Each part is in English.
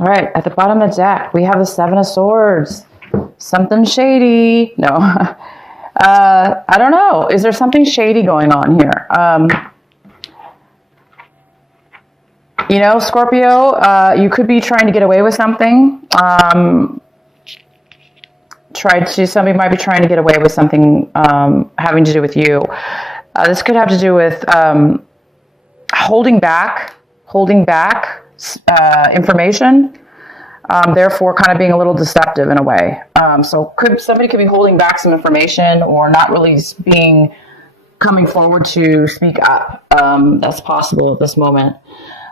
All right, at the bottom of the deck, we have the Seven of Swords. Something shady. No. I don't know. Is there something shady going on here? You know, Scorpio, you could be trying to get away with something. Somebody might be trying to get away with something having to do with you. This could have to do with holding back information, therefore kind of being a little deceptive in a way. So somebody could be holding back some information or not really coming forward to speak up. That's possible at this moment.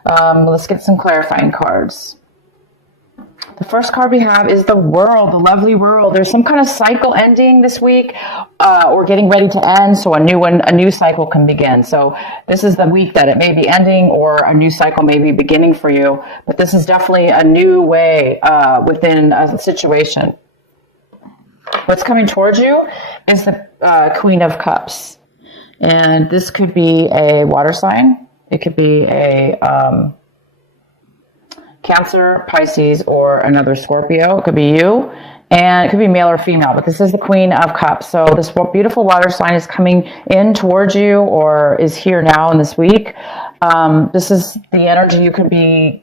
Let's get some clarifying cards. The first card we have is the World, the lovely World. There's some kind of cycle ending this week, or getting ready to end, so a new cycle can begin. So this is the week that it may be ending, or a new cycle may be beginning for you. But this is definitely a new way within a situation. What's coming towards you is the Queen of Cups, and this could be a water sign. It could be a Cancer, Pisces, or another Scorpio. It could be you, and it could be male or female, but this is the Queen of Cups. So this beautiful water sign is coming in towards you, or is here now in this week. This is the energy you could be,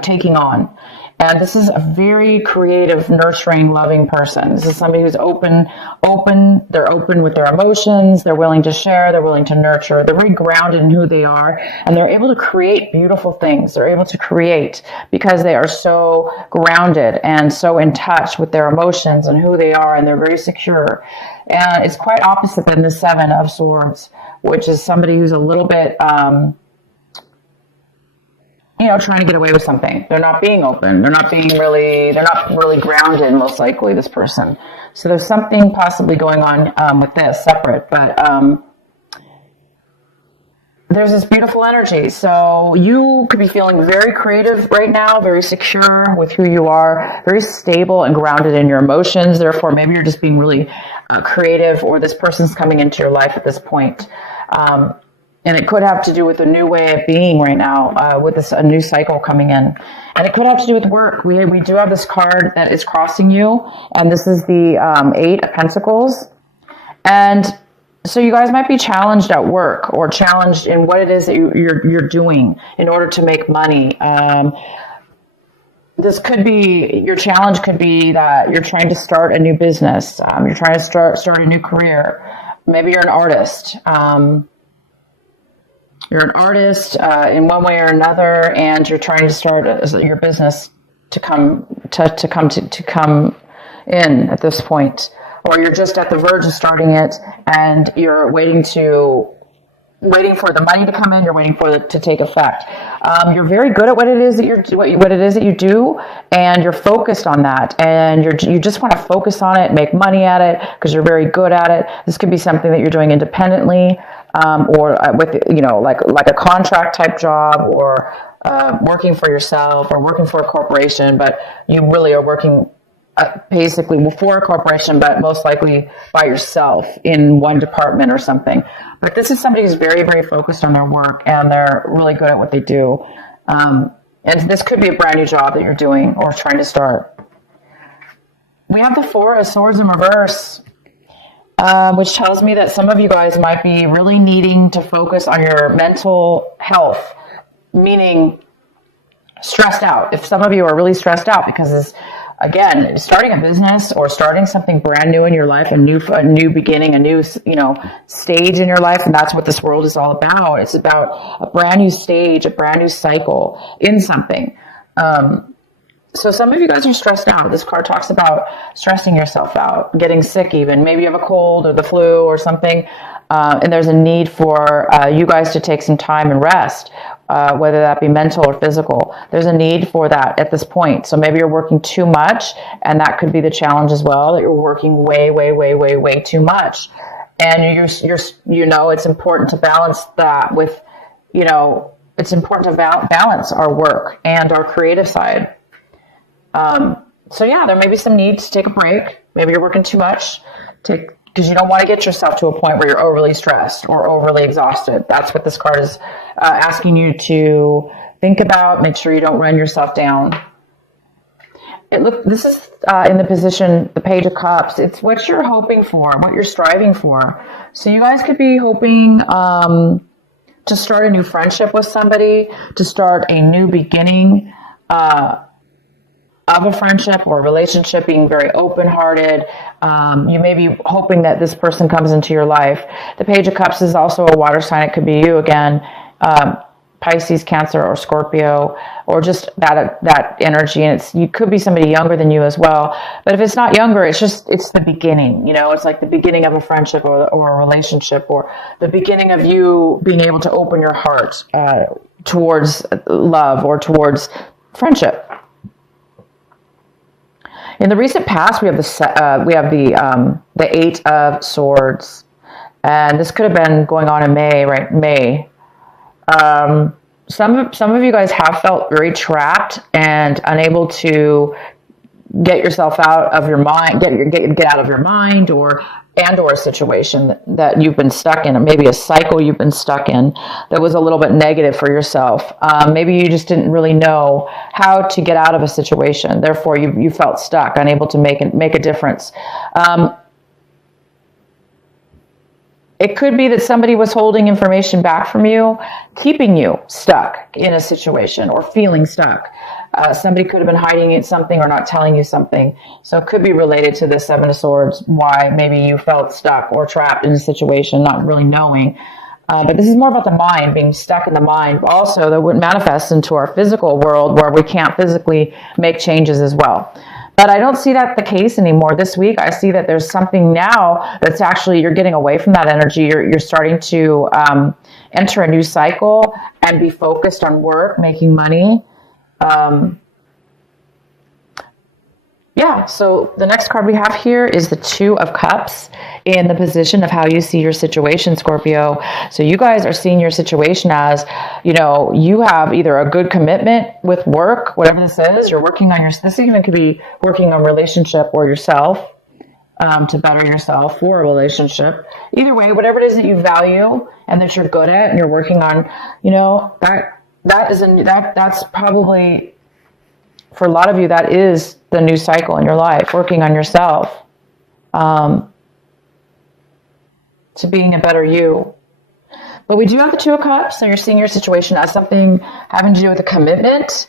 taking on. And this is a very creative, nurturing, loving person. This is somebody who's open. They're open with their emotions. They're willing to share. They're willing to nurture. They're very grounded in who they are. And they're able to create beautiful things. They're able to create because they are so grounded and so in touch with their emotions and who they are. And they're very secure. And it's quite opposite than the Seven of Swords, which is somebody who's a little bit... trying to get away with something. They're not being open. They're not really grounded, most likely, this person. So there's something possibly going on with this separate, but there's this beautiful energy. So you could be feeling very creative right now, very secure with who you are, very stable and grounded in your emotions. Therefore, maybe you're just being really creative, or this person's coming into your life at this point. And it could have to do with a new way of being right now, with a new cycle coming in. And it could have to do with work. We do have this card that is crossing you, and this is the Eight of Pentacles. And so you guys might be challenged at work, or challenged in what it is that you're doing in order to make money. Your challenge could be that you're trying to start a new business. You're trying to start a new career. Maybe you're an artist. You're an artist in one way or another, and you're trying to start your business to come in at this point, or you're just at the verge of starting it, and you're waiting for the money to come in. You're waiting for it to take effect. You're very good at what it is that you do, and you're focused on that, and you just want to focus on it, make money at it because you're very good at it. This could be something that you're doing independently. Or with, like a contract type job, or working for yourself, or working for a corporation, but you really are working basically for a corporation, but most likely by yourself in one department or something. But this is somebody who's very, very focused on their work, and they're really good at what they do. And this could be a brand new job that you're doing or trying to start. We have the Four of Swords in reverse. Which tells me that some of you guys might be really needing to focus on your mental health, meaning stressed out. If some of you are really stressed out because, again, starting a business or starting something brand new in your life, a new beginning, a new, stage in your life, and that's what this world is all about. It's about a brand new stage, a brand new cycle in something. So some of you guys are stressed out. This card talks about stressing yourself out, getting sick even. Maybe you have a cold or the flu or something, and there's a need for you guys to take some time and rest, whether that be mental or physical. There's a need for that at this point. So maybe you're working too much, and that could be the challenge as well, that you're working way, way, way, way, way too much. And it's important to balance that with, it's important to balance our work and our creative side. There may be some need to take a break. Maybe you're working too much because you don't want to get yourself to a point where you're overly stressed or overly exhausted. That's what this card is asking you to think about. Make sure you don't run yourself down. This is in the position, the Page of Cups. It's what you're hoping for, what you're striving for. So you guys could be hoping to start a new friendship with somebody, to start a new beginning of a friendship or a relationship, being very open-hearted. You may be hoping that this person comes into your life. The Page of Cups is also a water sign. It could be you again. Pisces, Cancer, or Scorpio, or just that energy. And you could be somebody younger than you as well. But if it's not younger, it's the beginning. It's like the beginning of a friendship or a relationship, or the beginning of you being able to open your heart towards love or towards friendship. In the recent past, we have the Eight of Swords, and this could have been going on in May, right? May. Some of you guys have felt very trapped and unable to get yourself out of your mind, get out of your mind, or a situation that you've been stuck in, or maybe a cycle you've been stuck in that was a little bit negative for yourself. Maybe you just didn't really know how to get out of a situation. Therefore, you felt stuck, unable to make a difference. It could be that somebody was holding information back from you, keeping you stuck in a situation or feeling stuck. Somebody could have been hiding something or not telling you something. So it could be related to the Seven of Swords, why maybe you felt stuck or trapped in a situation, not really knowing. But this is more about the mind, being stuck in the mind. Also, that would manifest into our physical world where we can't physically make changes as well. But I don't see that the case anymore. This week, I see that there's something now that's actually, you're getting away from that energy. You're starting to enter a new cycle and be focused on work, making money. So the next card we have here is the Two of Cups in the position of how you see your situation, Scorpio. So you guys are seeing your situation as, you have either a good commitment with work, whatever this is, you're working on this even could be working on relationship or yourself, to better yourself for a relationship. Either way, whatever it is that you value and that you're good at and you're working on, that's probably, for a lot of you, that is the new cycle in your life, working on yourself, to being a better you. But we do have the Two of Cups, so you're seeing your situation as something having to do with a commitment,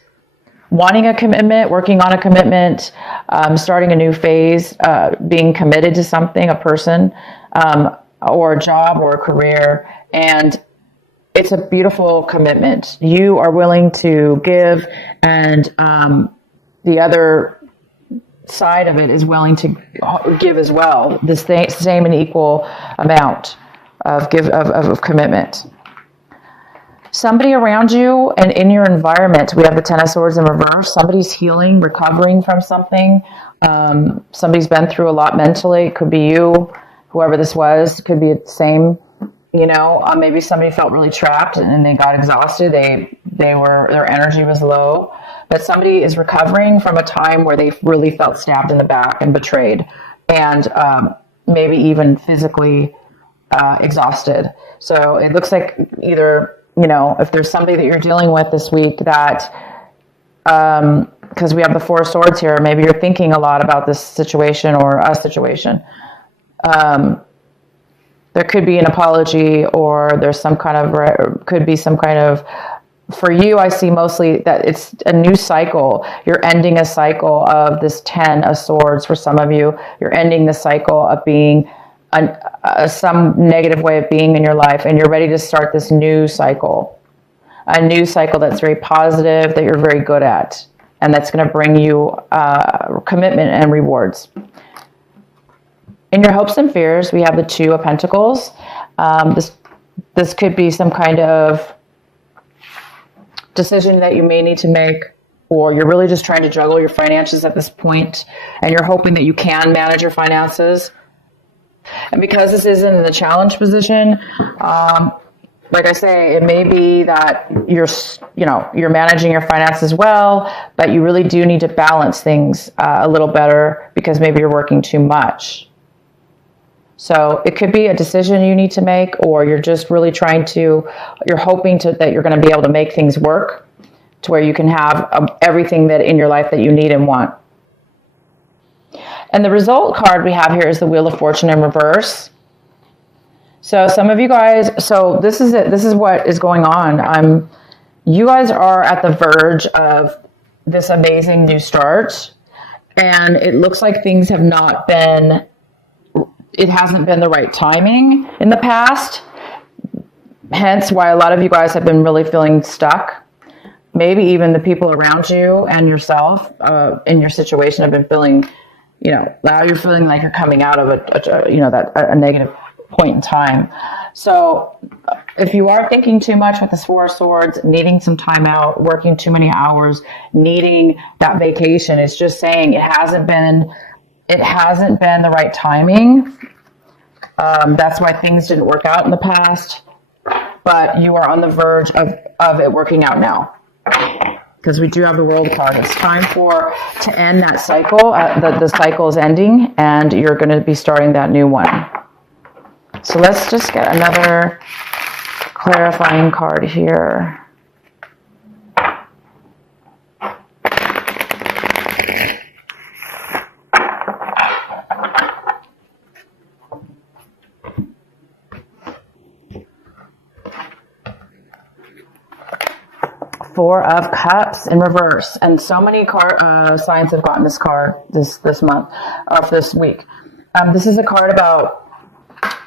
wanting a commitment, working on a commitment, starting a new phase, being committed to something, a person, or a job or a career. And it's a beautiful commitment. You are willing to give, and the other side of it is willing to give as well, the same and equal amount of commitment. Somebody around you and in your environment, we have the Ten of Swords in reverse. Somebody's healing, recovering from something. Somebody's been through a lot mentally. It could be you, whoever this was. It could be the same. Maybe somebody felt really trapped and they got exhausted. Their energy was low. But somebody is recovering from a time where they really felt stabbed in the back and betrayed, and maybe even physically exhausted. So it looks like either, if there's somebody that you're dealing with this week that, because we have the Four of Swords here, maybe you're thinking a lot about this situation or a situation. There could be an apology, or there's could be some kind of, for you, I see mostly that it's a new cycle. You're ending a cycle of this Ten of Swords. For some of you, you're ending the cycle of being some negative way of being in your life, and you're ready to start this new cycle. A new cycle that's very positive, that you're very good at, and that's going to bring you commitment and rewards. In your hopes and fears, we have the Two of Pentacles. This could be some kind of decision that you may need to make, or you're really just trying to juggle your finances at this point, and you're hoping that you can manage your finances. And because this isn't in the challenge position, like I say, it may be that you're managing your finances well, but you really do need to balance things a little better, because maybe you're working too much. So it could be a decision you need to make, or you're just really you're hoping that you're going to be able to make things work to where you can have everything that in your life that you need and want. And the result card we have here is the Wheel of Fortune in reverse. So some of you guys, so this is it. This is what is going on. You guys are at the verge of this amazing new start. And it looks like things have not been, it hasn't been the right timing in the past. Hence why a lot of you guys have been really feeling stuck. Maybe even the people around you and yourself in your situation have been feeling, now you're feeling like you're coming out of a negative point in time. So if you are thinking too much with this Four of Swords, needing some time out, working too many hours, needing that vacation, it's just saying it hasn't been the right timing. That's why things didn't work out in the past, but you are on the verge of it working out now. Because we do have the World card. It's time to end that cycle. The cycle is ending, and you're going to be starting that new one. So let's just get another clarifying card here. Four of Cups in reverse, and so many signs have gotten this card this month or this week. This is a card about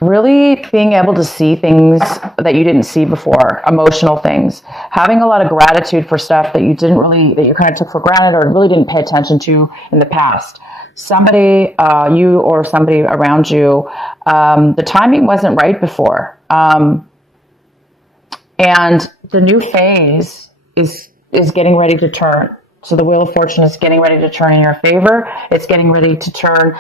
really being able to see things that you didn't see before, emotional things, having a lot of gratitude for stuff that you kind of took for granted or really didn't pay attention to in the past. Somebody, you or somebody around you, the timing wasn't right before, and the new phase is getting ready to turn. So the Wheel of Fortune is getting ready to turn in your favor. It's getting ready to turn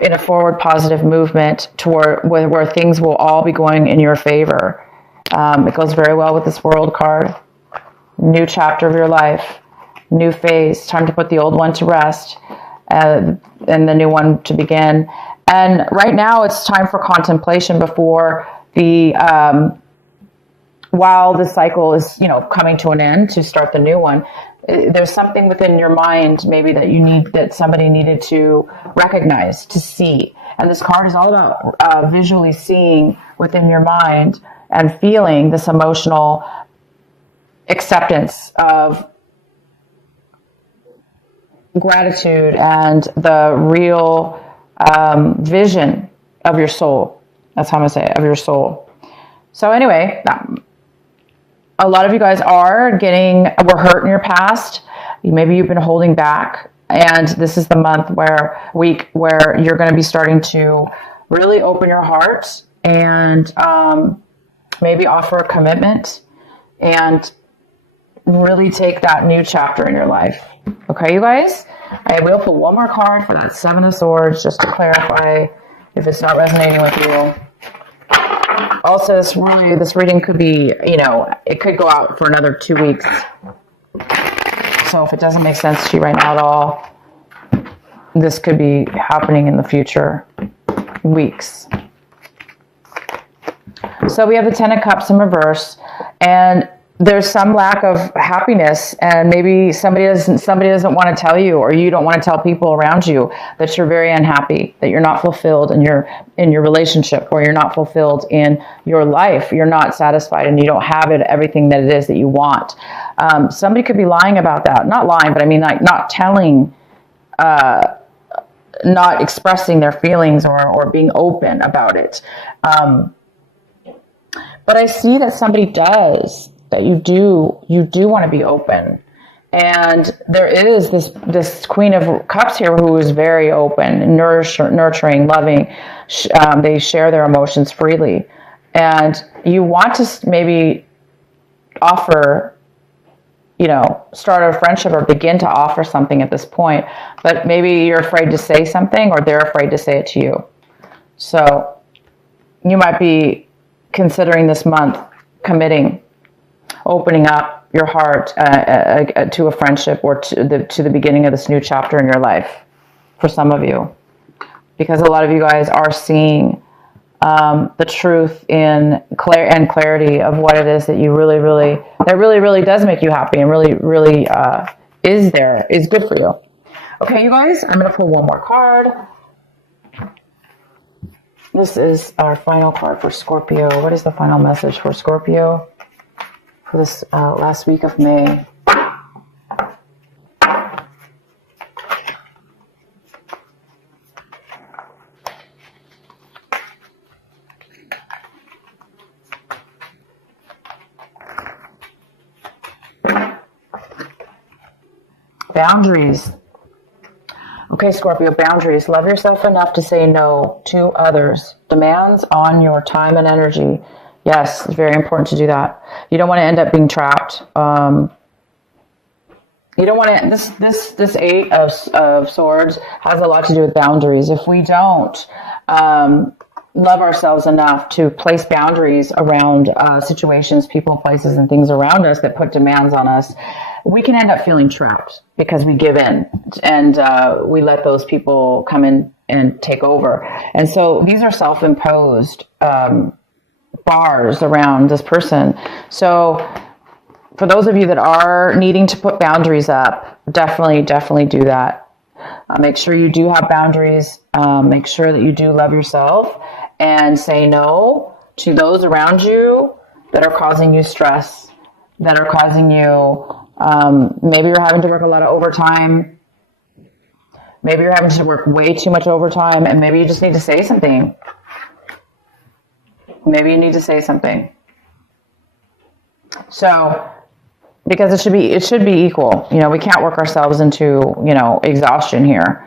in a forward positive movement toward where things will all be going in your favor. It goes very well with this World card. New chapter of your life, new phase. Time to put the old one to rest and the new one to begin. And right now it's time for contemplation before while the cycle is, coming to an end to start the new one. There's something within your mind maybe that somebody needed to recognize, to see. And this card is all about visually seeing within your mind and feeling this emotional acceptance of gratitude and the real vision of your soul. That's how I'm going to say it, of your soul. So anyway, a lot of you guys were hurt in your past. Maybe you've been holding back. And this is the week where you're going to be starting to really open your heart and maybe offer a commitment and really take that new chapter in your life. Okay, you guys? I will put one more card for that Seven of Swords just to clarify if it's not resonating with you. Also, this reading could be, it could go out for another 2 weeks. So if it doesn't make sense to you right now at all, this could be happening in the future weeks. So we have the Ten of Cups in reverse, and there's some lack of happiness, and maybe somebody doesn't want to tell you, or you don't want to tell people around you that you're very unhappy, that you're not fulfilled in your relationship, or you're not fulfilled in your life. You're not satisfied, and you don't have everything that it is that you want. Somebody could be lying about that. Not lying, but I mean like not telling, not expressing their feelings or being open about it. But I see that somebody does. That you do want to be open. And there is this Queen of Cups here who is very open, nurturing, loving. They share their emotions freely. And you want to maybe offer, start a friendship or begin to offer something at this point. But maybe you're afraid to say something, or they're afraid to say it to you. So you might be considering this month committing, opening up your heart to a friendship or to the beginning of this new chapter in your life for some of you. Because a lot of you guys are seeing the truth and clarity of what it is that you really does make you happy and really is good for you. Okay, you guys, I'm going to pull one more card. This is our final card for Scorpio. What is the final message for Scorpio for this last week of May? Boundaries. Okay, Scorpio, boundaries. Love yourself enough to say no to others. Demands on your time and energy. Yes, it's very important to do that. You don't want to end up being trapped. You don't want to. This Eight of Swords has a lot to do with boundaries. If we don't love ourselves enough to place boundaries around situations, people, places, and things around us that put demands on us, we can end up feeling trapped because we give in and we let those people come in and take over. And so these are self-imposed bars around this person. So for those of you that are needing to put boundaries up, definitely do that. Make sure you do have boundaries. Make sure that you do love yourself and say no to those around you that are causing you stress, that are causing you, maybe you're having to work a lot of overtime. Maybe you're having to work way too much overtime, and maybe you just need to say something. Maybe you need to say something. So, because it should be equal. You know, we can't work ourselves into, exhaustion here.